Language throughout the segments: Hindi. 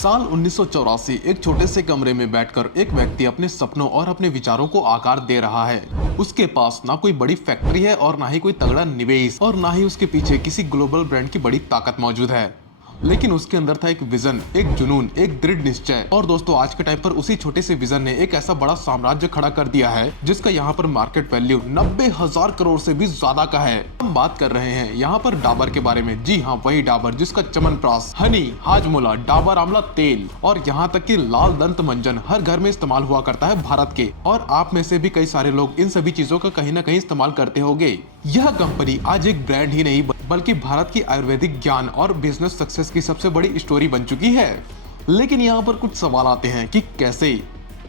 साल 1984 एक छोटे से कमरे में बैठकर एक व्यक्ति अपने सपनों और अपने विचारों को आकार दे रहा है। उसके पास ना कोई बड़ी फैक्ट्री है और ना ही कोई तगड़ा निवेश और ना ही उसके पीछे किसी ग्लोबल ब्रांड की बड़ी ताकत मौजूद है। लेकिन उसके अंदर था एक विजन, एक जुनून, एक दृढ़ निश्चय। और दोस्तों, आज के टाइम पर उसी छोटे से विजन ने एक ऐसा बड़ा साम्राज्य खड़ा कर दिया है जिसका यहाँ पर मार्केट वैल्यू 90,000 करोड़ से भी ज्यादा का है। हम बात कर रहे हैं यहाँ पर डाबर के बारे में। जी हाँ, वही डाबर जिसका च्यवनप्राश, हनी, हाजमोला, डाबर आंवला तेल और यहाँ तक कि लाल दंत मंजन हर घर में इस्तेमाल हुआ करता है भारत के। और आप में से भी कई सारे लोग इन सभी चीजों का कहीं ना कहीं इस्तेमाल करते होंगे। यह कंपनी आज एक ब्रांड ही नहीं बल्कि भारत की आयुर्वेदिक ज्ञान और बिजनेस सक्सेस की सबसे बड़ी स्टोरी बन चुकी है। लेकिन यहाँ पर कुछ सवाल आते हैं कि कैसे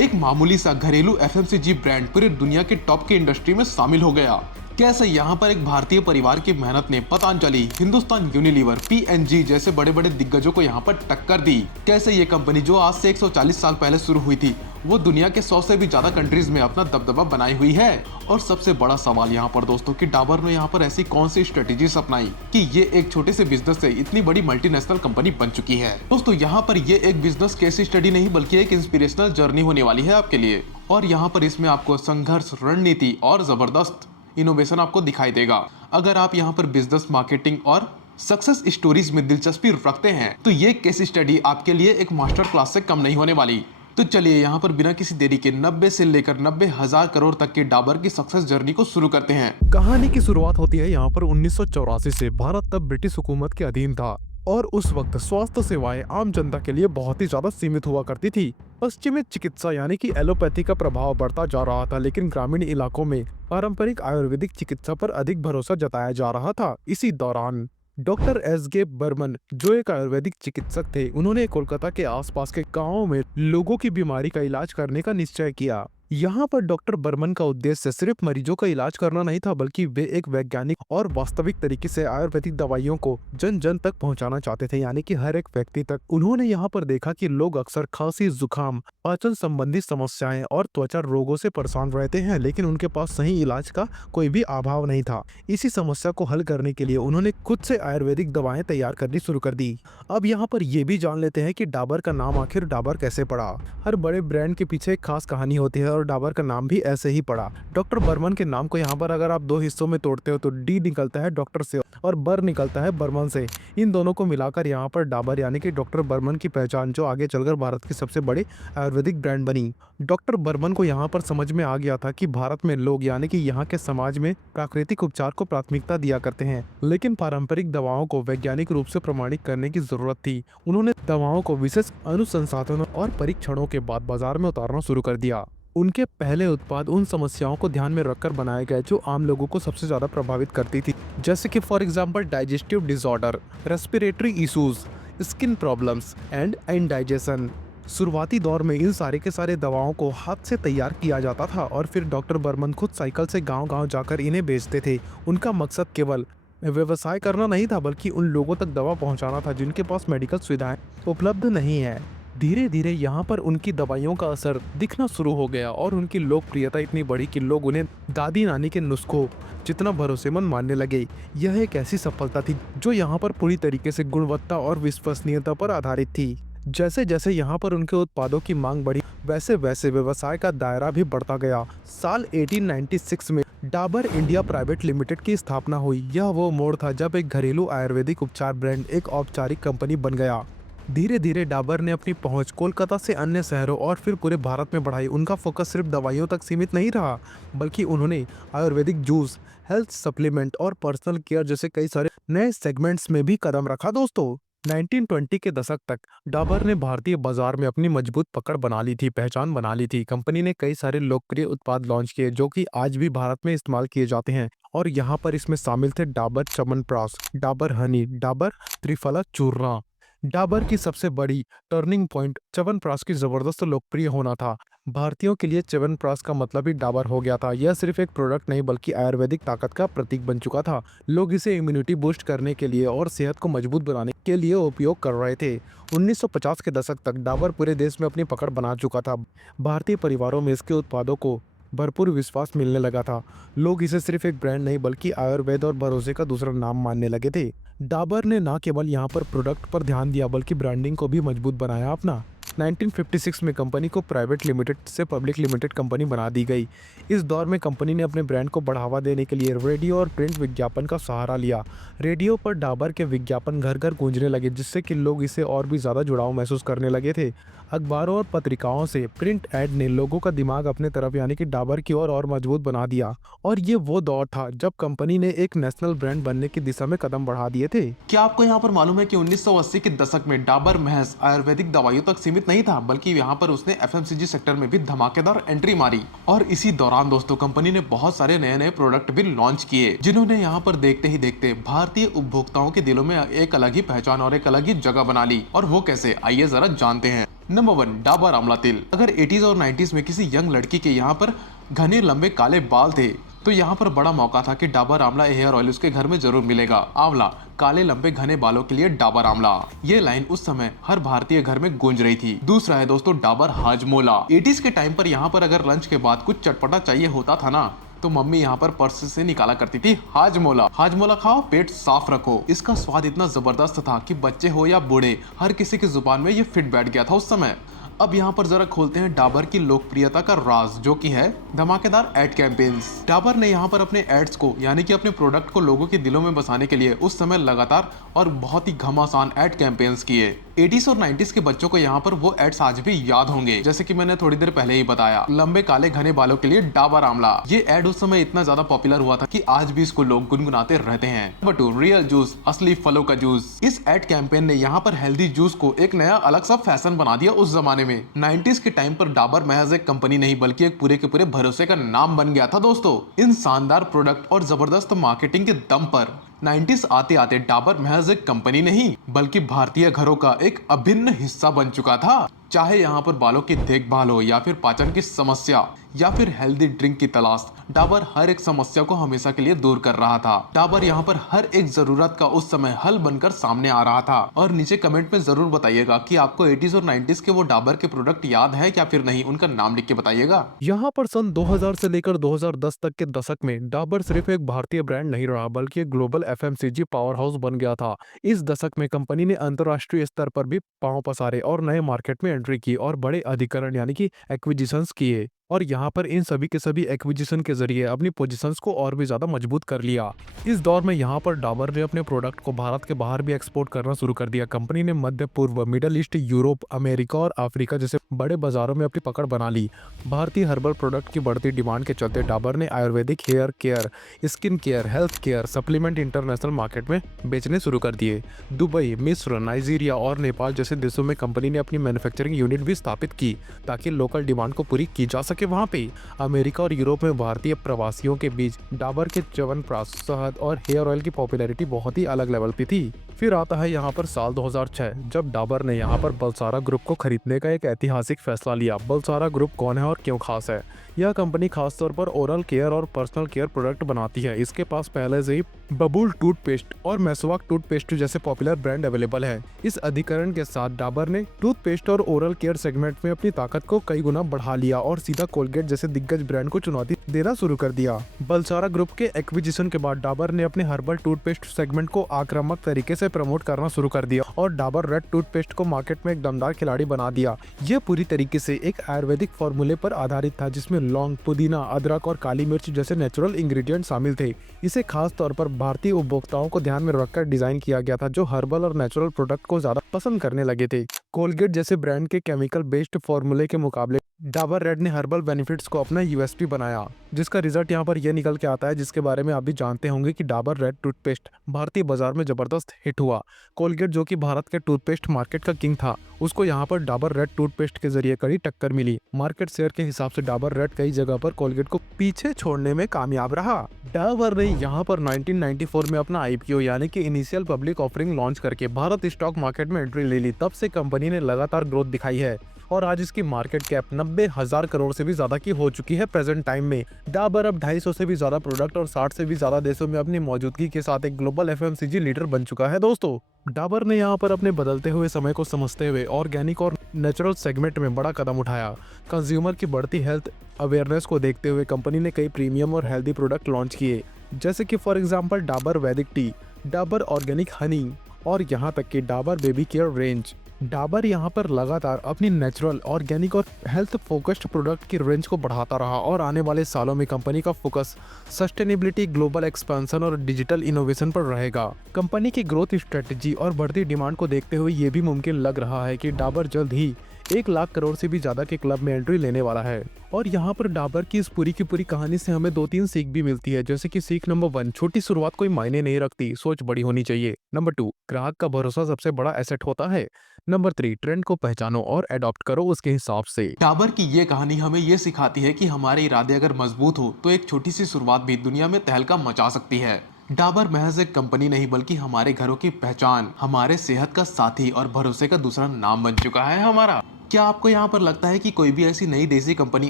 एक मामूली सा घरेलू एफएमसीजी ब्रांड पूरी दुनिया के टॉप के इंडस्ट्री में शामिल हो गया। कैसे यहाँ पर एक भारतीय परिवार की मेहनत ने पतंजलि, हिंदुस्तान यूनिलीवर, पीएनजी जैसे बड़े बड़े दिग्गजों को यहाँ पर टक्कर दी। कैसे ये कंपनी जो आज से 140 साल पहले शुरू हुई थी वो दुनिया के 100 से भी ज्यादा कंट्रीज में अपना दबदबा बनाई हुई है। और सबसे बड़ा सवाल यहाँ पर दोस्तों कि डाबर ने यहाँ पर ऐसी कौन सी स्ट्रेटेजी अपनाई कि ये एक छोटे से बिजनेस से इतनी बड़ी मल्टीनेशनल कंपनी बन चुकी है। दोस्तों, यहाँ पर ये एक बिजनेस केस स्टडी नहीं बल्कि एक इंस्पिरेशनल जर्नी होने वाली है आपके लिए। और यहाँ पर इसमें आपको संघर्ष, रणनीति और जबरदस्त इनोवेशन आपको दिखाई देगा। अगर आप यहाँ पर बिजनेस, मार्केटिंग और सक्सेस स्टोरीज में दिलचस्पी रखते हैं तो ये केस स्टडी आपके लिए एक मास्टर क्लास से कम नहीं होने वाली। तो चलिए यहाँ पर बिना किसी देरी के 90 से लेकर 90,000 करोड़ तक के डाबर की सक्सेस जर्नी को शुरू करते हैं। कहानी की शुरुआत होती है यहाँ पर 1984 से। भारत तब ब्रिटिश हुकूमत के अधीन था और उस वक्त स्वास्थ्य सेवाएं आम जनता के लिए बहुत ही ज्यादा सीमित हुआ करती थी। पश्चिमी चिकित्सा यानी कि एलोपैथी का प्रभाव बढ़ता जा रहा था, लेकिन ग्रामीण इलाकों में पारंपरिक आयुर्वेदिक चिकित्सा पर अधिक भरोसा जताया जा रहा था। इसी दौरान डॉक्टर एस.के. बर्मन, जो एक आयुर्वेदिक चिकित्सक थे, उन्होंने कोलकाता के आसपास के गांवों में लोगों की बीमारी का इलाज करने का निश्चय किया। यहाँ पर डॉक्टर बर्मन का उद्देश्य सिर्फ मरीजों का इलाज करना नहीं था, बल्कि वे एक वैज्ञानिक और वास्तविक तरीके से आयुर्वेदिक दवाइयों को जन जन तक पहुँचाना चाहते थे, यानी कि हर एक व्यक्ति तक। उन्होंने यहाँ पर देखा कि लोग अक्सर खांसी, जुकाम, पाचन संबंधी समस्याएं और त्वचा रोगों से परेशान रहते हैं, लेकिन उनके पास सही इलाज का कोई भी अभाव नहीं था। इसी समस्या को हल करने के लिए उन्होंने खुद से आयुर्वेदिक दवाएं तैयार करनी शुरू कर दी। अब यहाँ पर ये भी जान लेते हैं कि डाबर का नाम आखिर डाबर कैसे पड़ा। हर बड़े ब्रांड के पीछे एक खास कहानी होती है और डाबर का नाम भी ऐसे ही पड़ा। डॉक्टर बर्मन के नाम को यहाँ पर अगर आप दो हिस्सों में तोड़ते हो तो डी निकलता है डॉक्टर से और बर निकलता है बर्मन से। इन दोनों को मिलाकर यहाँ पर डाबर यानी कि डॉक्टर बर्मन की पहचान, जो आगे चलकर भारत की सबसे बड़ी आयुर्वेदिक ब्रांड बनी। डॉक्टर बर्मन को यहाँ पर समझ में आ गया था कि भारत में लोग यानी कि यहाँ के समाज में प्राकृतिक उपचार को प्राथमिकता दिया करते हैं, लेकिन पारंपरिक दवाओं को वैज्ञानिक रूप से प्रमाणित करने की जरूरत थी। उन्होंने दवाओं को विशेष अनुसंसाधनों और परीक्षणों के बाद बाजार में उतारना शुरू कर दिया। उनके पहले उत्पाद उन समस्याओं को ध्यान में रखकर बनाए गए जो आम लोगों को सबसे ज्यादा प्रभावित करती थी, जैसे कि for example digestive disorder, respiratory issues, skin problems and indigestion. शुरुआती दौर में इन सारे के सारे दवाओं को हाथ से तैयार किया जाता था और फिर डॉक्टर बर्मन खुद साइकिल से गांव-गांव जाकर इन्हें बेचते थे। उनका मकसद केवल व्यवसाय करना नहीं था, बल्कि उन लोगों तक दवा पहुंचाना था जिनके पास मेडिकल सुविधाएं उपलब्ध नहीं है। धीरे धीरे यहाँ पर उनकी दवाइयों का असर दिखना शुरू हो गया और उनकी लोकप्रियता इतनी बढ़ी कि लोग उन्हें दादी नानी के नुस्खों जितना भरोसेमंद मानने लगे। यह एक ऐसी सफलता थी जो यहाँ पर पूरी तरीके से गुणवत्ता और विश्वसनीयता पर आधारित थी। जैसे जैसे यहाँ पर उनके उत्पादों की मांग बढ़ी, वैसे वैसे व्यवसाय का दायरा भी बढ़ता गया। साल 1896 में डाबर इंडिया प्राइवेट लिमिटेड की स्थापना हुई। यह वो मोड़ था जब एक घरेलू आयुर्वेदिक उपचार ब्रांड एक औपचारिक कंपनी बन गया। धीरे धीरे डाबर ने अपनी पहुंच कोलकाता से अन्य शहरों और फिर पूरे भारत में बढ़ाई। उनका फोकस सिर्फ दवाइयों तक सीमित नहीं रहा, बल्कि उन्होंने आयुर्वेदिक जूस, हेल्थ सप्लीमेंट और पर्सनल केयर जैसे कई सारे नए सेगमेंट्स में भी कदम रखा। दोस्तों, 1920 के दशक तक डाबर ने भारतीय बाजार में अपनी मजबूत पकड़ बना ली थी, पहचान बना ली थी। कंपनी ने कई सारे लोकप्रिय उत्पाद लॉन्च किए जो कि आज भी भारत में इस्तेमाल किए जाते हैं, और यहाँ पर इसमें शामिल थे डाबर च्यवनप्राश, डाबर हनी, डाबर त्रिफला चूर्ण। डाबर की सबसे बड़ी टर्निंग पॉइंट च्यवनप्राश की जबरदस्त लोकप्रिय होना था। भारतीयों के लिए च्यवनप्राश का मतलब ही डाबर हो गया था। यह सिर्फ एक प्रोडक्ट नहीं बल्कि आयुर्वेदिक ताकत का प्रतीक बन चुका था। लोग इसे इम्यूनिटी बूस्ट करने के लिए और सेहत को मजबूत बनाने के लिए उपयोग कर रहे थे। 1950 के दशक तक डाबर पूरे देश में अपनी पकड़ बना चुका था। भारतीय परिवारों में इसके उत्पादों को भरपूर विश्वास मिलने लगा था। लोग इसे सिर्फ एक ब्रांड नहीं बल्कि आयुर्वेद और भरोसे का दूसरा नाम मानने लगे थे। डाबर ने न केवल यहाँ पर प्रोडक्ट पर ध्यान दिया बल्कि ब्रांडिंग को भी मजबूत बनाया अपना। 1956 में कंपनी को प्राइवेट लिमिटेड से पब्लिक लिमिटेड कंपनी बना दी गई। इस दौर में कंपनी ने अपने ब्रांड को बढ़ावा देने के लिए रेडियो और प्रिंट विज्ञापन का सहारा लिया। रेडियो पर डाबर के विज्ञापन घर घर गूंजने लगे, जिससे कि लोग इसे और भी ज़्यादा जुड़ाव महसूस करने लगे थे। अखबारों और पत्रिकाओं से प्रिंट ऐड ने लोगों का दिमाग अपने तरफ यानी कि डाबर की ओर और मजबूत बना दिया। और ये वो दौर था जब कंपनी ने एक नेशनल ब्रांड बनने की दिशा में कदम बढ़ा दिए थे। क्या आपको यहाँ पर मालूम है कि 1980 के दशक में डाबर महज आयुर्वेदिक दवाइयों तक सीमित नहीं था, बल्कि यहाँ पर उसने एफएमसीजी सेक्टर में भी धमाकेदार एंट्री मारी। और इसी दौरान दोस्तों कंपनी ने बहुत सारे नए नए प्रोडक्ट भी लॉन्च किए, जिन्होंने यहाँ पर देखते ही देखते भारतीय उपभोक्ताओं के दिलों में एक अलग ही पहचान और एक अलग ही जगह बना ली। और वो कैसे, आइए जरा जानते हैं। नंबर 1, डाबर आंवला तेल। अगर 80s और 90s में किसी यंग लड़की के यहाँ पर घने लंबे काले बाल थे तो यहाँ पर बड़ा मौका था कि डाबर आंवला हेयर ऑयल उसके घर में जरूर मिलेगा। आंवला, काले लंबे घने बालों के लिए डाबर आंवला। ये लाइन उस समय हर भारतीय घर में गूंज रही थी। दूसरा है दोस्तों डाबर हाजमोला। 80s के टाइम पर यहाँ पर अगर लंच के बाद कुछ चटपटा चाहिए होता था ना, तो मम्मी यहाँ पर पर्स से निकाला करती थी हाजमोला। हाजमोला खाओ, पेट साफ रखो। इसका स्वाद इतना जबरदस्त था कि बच्चे हो या बूढ़े, हर किसी की जुबान में ये फिट बैठ गया था उस समय। अब यहाँ पर जरा खोलते हैं डाबर की लोकप्रियता का राज, जो कि है धमाकेदार एड कैंपेन्स। डाबर ने यहाँ पर अपने एड्स को यानी कि अपने प्रोडक्ट को लोगों के दिलों में बसाने के लिए उस समय लगातार और बहुत ही घमासान एड कैंपेन्स किए। 80s और 90s के बच्चों को यहाँ पर वो एड्स आज भी याद होंगे, जैसे कि मैंने थोड़ी देर पहले ही बताया, लंबे काले घने बालों के लिए डाबर आंवला। ये एड उस समय इतना ज्यादा पॉपुलर हुआ था कि आज भी इसको लोग गुनगुनाते रहते हैं। नंबर 2, रियल जूस, असली फलों का जूस। इस एड कैंपेन ने यहाँ पर हेल्दी जूस को एक नया अलग सा फैशन बना दिया उस जमाने में। 90s के टाइम पर डाबर महज एक कंपनी नहीं बल्कि एक पूरे के पूरे भरोसे का नाम बन गया था दोस्तों। इन शानदार प्रोडक्ट और जबरदस्त मार्केटिंग के दम पर 90s आते आते डाबर महज एक कंपनी नहीं बल्कि भारतीय घरों का एक अभिन्न हिस्सा बन चुका था। चाहे यहाँ पर बालों की देखभाल हो या फिर पाचन की समस्या या फिर हेल्दी ड्रिंक की तलाश, डाबर हर एक समस्या को हमेशा के लिए दूर कर रहा था। डाबर यहाँ पर हर एक जरूरत का उस समय हल बनकर सामने आ रहा था। और नीचे कमेंट में जरूर बताइएगा कि आपको 80s और 90s के वो डाबर के प्रोडक्ट याद है या फिर नहीं, उनका नाम लिख के बताइएगा। यहाँ पर सन 2000 से लेकर 2010 तक के दशक में डाबर सिर्फ एक भारतीय ब्रांड नहीं रहा बल्कि एक ग्लोबल एफएमसीजी पावर हाउस बन गया था। इस दशक में कंपनी ने अंतर्राष्ट्रीय स्तर पर भी पांव पसारे और नए मार्केट में एंट्री की और बड़े अधिकरण यानी कि एक्विजिशंस किए। और यहाँ पर इन सभी के सभी एक्विजिशन के जरिए अपनी पोजीशंस को और भी ज्यादा मजबूत कर लिया। इस दौर में यहाँ पर डाबर ने अपने प्रोडक्ट को भारत के बाहर भी एक्सपोर्ट करना शुरू कर दिया। कंपनी ने मध्य पूर्व, मिडल ईस्ट, यूरोप, अमेरिका और अफ्रीका जैसे बड़े बाजारों में अपनी पकड़ बना ली। भारतीय हर्बल प्रोडक्ट की बढ़ती डिमांड के चलते डाबर ने ayurvedic hair care, skin care, health care supplement international market में बेचने शुरू कर दिए। दुबई, मिस्र, नाइजीरिया और नेपाल जैसे देशों में कंपनी ने अपनी मैन्युफैक्चरिंग यूनिट भी स्थापित की ताकि लोकल डिमांड को पूरी की जा सके। वहाँ पे अमेरिका और यूरोप में भारतीय प्रवासियों के बीच डाबर के च्यवनप्राश, शहद और हेयर ऑयल की पॉपुलैरिटी बहुत ही अलग लेवल पे थी। फिर आता है यहाँ पर साल 2006 जब डाबर ने यहाँ पर बलसारा ग्रुप को खरीदने का एक ऐतिहासिक फैसला लिया। बलसारा ग्रुप कौन है और क्यों खास है? यह कंपनी खासतौर पर ओरल केयर और पर्सनल केयर प्रोडक्ट बनाती है। इसके पास पहले से ही बबूल टूथपेस्ट और मेसवाक टूथपेस्ट जैसे पॉपुलर ब्रांड अवेलेबल है। इस अधिकरण के साथ डाबर ने टूथपेस्ट और ओरल केयर सेगमेंट में अपनी ताकत को कई गुना बढ़ा लिया और सीधा कोलगेट जैसे दिग्गज ब्रांड को चुनौती देना शुरू कर दिया। बलसारा ग्रुप के एक्विजिशन के बाद डाबर ने अपने हर्बल टूथपेस्ट सेगमेंट को आक्रामक तरीके से प्रमोट करना शुरू कर दिया और डाबर रेड टूथपेस्ट को मार्केट में एक दमदार खिलाड़ी बना दिया। यह पूरी तरीके से एक आयुर्वेदिक फॉर्मूले पर आधारित था जिसमें लौंग, पुदीना, अदरक और काली मिर्च जैसे नेचुरल इंग्रेडिएंट शामिल थे। इसे खास तौर पर भारतीय उपभोक्ताओं को ध्यान में रखकर डिजाइन किया गया था जो हर्बल और नेचुरल प्रोडक्ट को ज्यादा पसंद करने लगे थे। कोलगेट जैसे ब्रांड के केमिकल बेस्ड फॉर्मूले के मुकाबले डाबर रेड ने हर्बल बेनिफिट्स को अपना यूएसपी बनाया, जिसका रिजल्ट यहाँ पर यह निकल के आता है जिसके बारे में आप भी जानते होंगे कि डाबर रेड टूथपेस्ट भारतीय बाजार में जबरदस्त हिट हुआ। कोलगेट जो कि भारत के टूथपेस्ट मार्केट का किंग था, उसको यहाँ पर डाबर रेड टूथपेस्ट के जरिए कड़ी टक्कर मिली। मार्केट शेयर के हिसाब से डाबर रेड कई जगह पर कोलगेट को पीछे छोड़ने में कामयाब रहा। डाबर ने यहाँ पर 1994 में अपना आईपीओ यानी कि इनिशियल पब्लिक ऑफरिंग लॉन्च करके भारत स्टॉक मार्केट में एंट्री ले ली। तब से कंपनी ने लगातार ग्रोथ दिखाई है और आज इसकी मार्केट कैप 90,000 करोड़ से भी ज्यादा की हो चुकी है प्रेजेंट टाइम में। डाबर अब 250 से भी ज्यादा प्रोडक्ट और 60 से भी ज्यादा देशों में अपनी मौजूदगी के साथ एक ग्लोबल एफएमसीजी लीडर बन चुका है। दोस्तों, डाबर ने यहाँ पर अपने बदलते हुए समय को समझते हुए ऑर्गेनिक और नेचुरल सेगमेंट में बड़ा कदम उठाया। कंज्यूमर की बढ़ती हेल्थ अवेयरनेस को देखते हुए कंपनी ने कई प्रीमियम और हेल्दी प्रोडक्ट लॉन्च किए, जैसे कि फॉर एग्जाम्पल डाबर वैदिक टी डाबर ऑर्गेनिक हनी और यहाँ तक कि Dabur baby care range. Dabur यहाँ पर लगातार अपनी नेचुरल, ऑर्गेनिक और हेल्थ फोकस्ड प्रोडक्ट की रेंज को बढ़ाता रहा और आने वाले सालों में कंपनी का फोकस सस्टेनेबिलिटी, ग्लोबल एक्सपेंशन और डिजिटल इनोवेशन पर रहेगा। कंपनी की ग्रोथ स्ट्रेटजी और बढ़ती डिमांड को देखते हुए ये भी मुमकिन लग रहा है कि डाबर जल्द ही 1 लाख करोड़ से भी ज्यादा के क्लब में एंट्री लेने वाला है। और यहाँ पर डाबर की इस पूरी की पूरी कहानी से हमें 2-3 सीख भी मिलती है, जैसे कि सीख नंबर 1, छोटी शुरुआत कोई मायने नहीं रखती, सोच बड़ी होनी चाहिए। नंबर 2, ग्राहक का भरोसा सबसे बड़ा एसेट होता है। नंबर 3, ट्रेंड को पहचानो और अडॉप्ट करो उसके हिसाब से। डाबर की ये कहानी हमें ये सिखाती है कि हमारे इरादे अगर मजबूत हो तो एक छोटी सी शुरुआत भी दुनिया में तहलका मचा सकती है। डाबर महज एक कंपनी नहीं बल्कि हमारे घरों की पहचान, हमारे सेहत का साथी और भरोसे का दूसरा नाम बन चुका है हमारा। क्या आपको यहाँ पर लगता है कि कोई भी ऐसी नई देसी कंपनी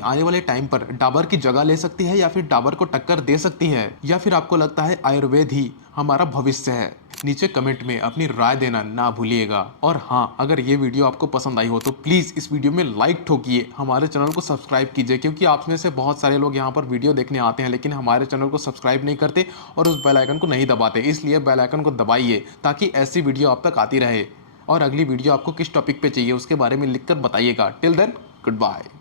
आने वाले टाइम पर डाबर की जगह ले सकती है या फिर डाबर को टक्कर दे सकती है, या फिर आपको लगता है आयुर्वेद ही हमारा भविष्य है? नीचे कमेंट में अपनी राय देना ना भूलिएगा। और हाँ, अगर ये वीडियो आपको पसंद आई हो तो प्लीज़ इस वीडियो में लाइक ठोकिए, हमारे चैनल को सब्सक्राइब कीजिए, क्योंकि आप में से बहुत सारे लोग यहाँ पर वीडियो देखने आते हैं लेकिन हमारे चैनल को सब्सक्राइब नहीं करते और उस बेल आइकन को नहीं दबाते। इसलिए बेल आइकन को दबाइए ताकि ऐसी वीडियो आप तक आती रहे। और अगली वीडियो आपको किस टॉपिक पे चाहिए उसके बारे में लिखकर बताइएगा। Till then, good bye.